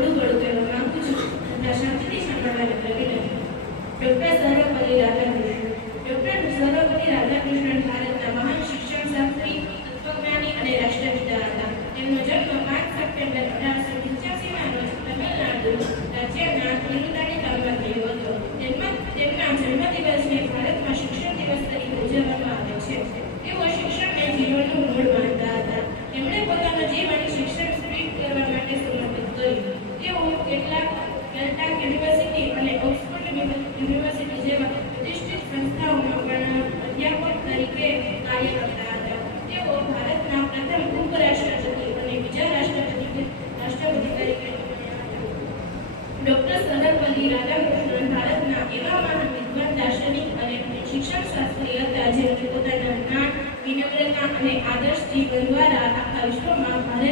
થોડું ઘણું કહેવા માંગુ છું તથા શાંતિથી સાંભળવાની વિનંતી. ડોક્ટર સર્વપલ્લી રાધાકૃષ્ણન. ડોક્ટર સર્વપલ્લી રાધાકૃષ્ણન ભારતના મહાન શિક્ષણશાસ્ત્રી, તત્વજ્ઞાની અને રાષ્ટ્રપિતા હતા. તેમનો જન્મ 5 સપ્ટેમ્બર 1885 રોજ તમિલનાડુ રાજ્યના તિરુતાણી ગામમાં થયો હતો. તેમના જન્મદિવસને ભારતમાં શિક્ષણ દિવસ તરીકે ઉજવવામાં આવે છે. તેઓ શિક્ષણને જીવનનું મૂળ માનતા હતા. તેમણે પોતાનું જીવન શિક્ષણ સ્વીટ કરવા માટે સમર્પિત કર્યું. તેઓ કેટલાક કેલ્ટાક યુનિવર્સિટી અને ઓક્સફોર્ડ યુનિવર્સિટી જેવા પ્રતિષ્ઠિત સંસ્થાઓમાં પણ અધ્યાપક તરીકે કાર્ય કરતા હતા. તેઓ ભારતના પ્રથમ ઉપરાષ્ટ્રપતિ અને બીજા રાષ્ટ્રપતિ તરીકે ડોક્ટર સર્વપલ્લી રાધાકૃષ્ણન ભારતના એવા મહાન વિદ્વાન, દાર્શનિક અને શિક્ષણશાસ્ત્રી હતા જેમણે પોતાના જ્ઞાન, વિનમ્રતા અને આદર્શ જીવન દ્વારા આખા વિશ્વમાં ભારત